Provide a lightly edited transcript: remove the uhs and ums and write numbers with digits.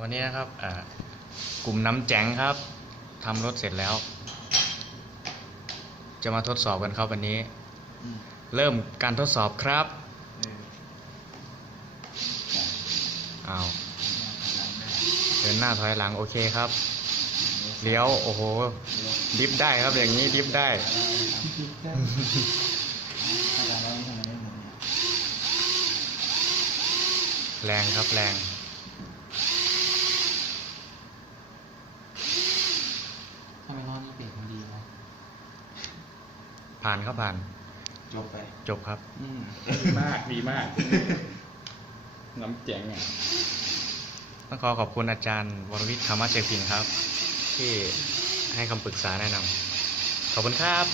วันนี้นะครับกลุ่มน้ำแจ๋งครับทำรถเสร็จแล้ว จะมาทดสอบกันครับวันนี้ เริ่มการทดสอบครับอ้าวเดินหน้าถอยหลังโอเคครับเลี้ยวโอ้โหดิฟได้ครับอย่างนี้ดิฟได้ แรงครับแรงถ้าไม่รอดนี่เบรกมันดีนะผ่านครับผ่านจบไปจบครับดีมากดีมากน้ำแจ๋งอ่ะต้องขอบคุณอาจารย์วรวิทย์ธรรมเชฟินครับที่ให้คำปรึกษาแนะนำขอบคุณครับ